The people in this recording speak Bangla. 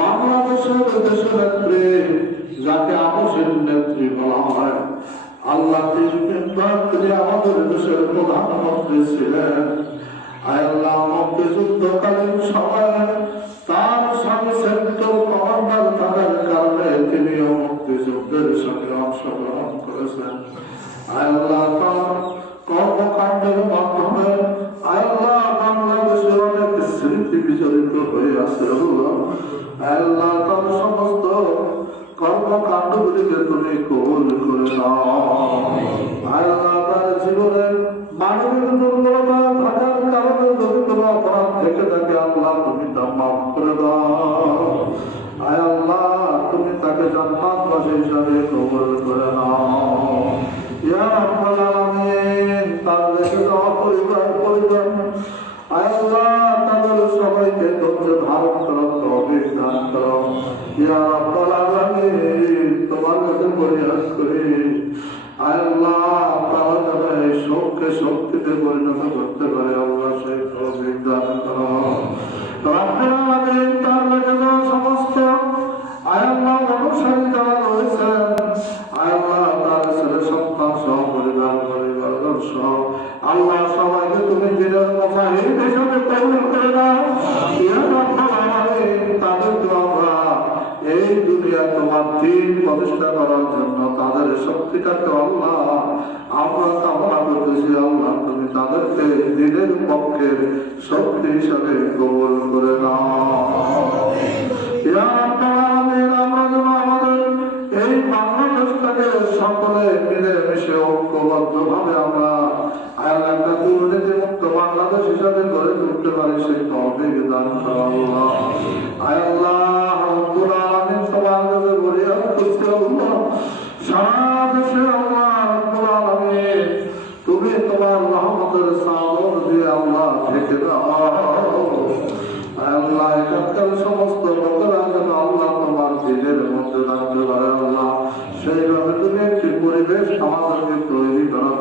বাংলাদেশের দেশনেত্রী যাকে আপসের নেত্রী বলা হয়, আল্লাহ তিনি আমাদের দেশের প্রধানমন্ত্রী ছিলেন। আল্লাহ মুক্তিযুদ্ধকালীন সময়ে তার স্বামী সেক্টর কমান্ডার থাকার কারণে তিনিও মুক্তিযুদ্ধের সঙ্গে অংশগ্রহণ করেছেন। আল্লাহ তার কর্মকাণ্ডের মাধ্যমে আল্লাহ বাংলাদেশে অনেক স্মৃতি বিচলিত হয়ে আছে। আল্লাহ তার সমস্ত কর্মকাণ্ডগুলিকে তুমি কবুল করে নাও। আল্লাহ তার জীবনে মানবিক দুর্বলতা থাকার কারণে যদি কোনো অপরাধ থেকে থাকে আল্লাহ তুমি তা মাফ করে দাও। আল্লাহ তুমি তাকে জান্নাতবাসী হিসাবে কবুল করে নাও। ইয়া রাব্বাল আলামিন, তার রেখে যাওয়া পরিবার আল্লাহ তাদের সবাইকে ধৈর্য ধারণ করার তৌফিক দান করো। ইয়া রাব্বাল আলামিন, তোমার কাছে পরিহাস করি আল্লাহ তারা যেন এই শোককে শক্তিতে পরিণত করতে পারে আল্লাহ সেই তৌফিক দান করো। রাব্বুল আলামিন, তার রেখে যাওয়া সমস্ত আল্লাহ অনুসারী যারা রয়েছেন আল্লাহ তার ছেলে সন্তান সহ পরিবার সহ আল্লাহ সবাইকে তুমি দিনের মুজাহিদ হিসেবে কবুল করে নাও। ইয়া রাব্বুল আলামিন, তাদেরকে আমরা এই দুনিয়া তোমার দিন প্রতিষ্ঠা করার জন্য তাদের শক্তিটাকে আল্লাহ আমরা কামনা করতেছি। আল্লাহ তুমি তাদেরকে দিনের পক্ষে শক্তি হিসাবে কবুল করে নাও। ইয়া রাব্বুল আলামিন, আমরা যেন আমাদের এই বাংলাদেশটাকে সকলে মিলে মিশে ঐক্যবদ্ধ ভাবে আমরা আল্লাহ একটা দুর্নীতি মুক্ত বাংলাদেশ হিসাবে গড়ে তুলতে পারি সেই তৌফিক দান করো আল্লাহ। আল্লাহ রাব্বুল আলামিন, তোমার কাছে ফরিয়াদ করছি আল্লাহ, সারা দেশে আল্লাহ রাব্বুল আলামিন তুমি তোমার রহমতের চাদর দিয়ে আল্লাহ ঢেকে দাও। আল্লাহ এখানকার সমস্ত লোকেরা যেন আল্লাহ তোমার দিনের মধ্যে থাকতে পারে আল্লাহ, সেইভাবে তুমি একটি পরিবেশ আমাদেরকে তৈরি করার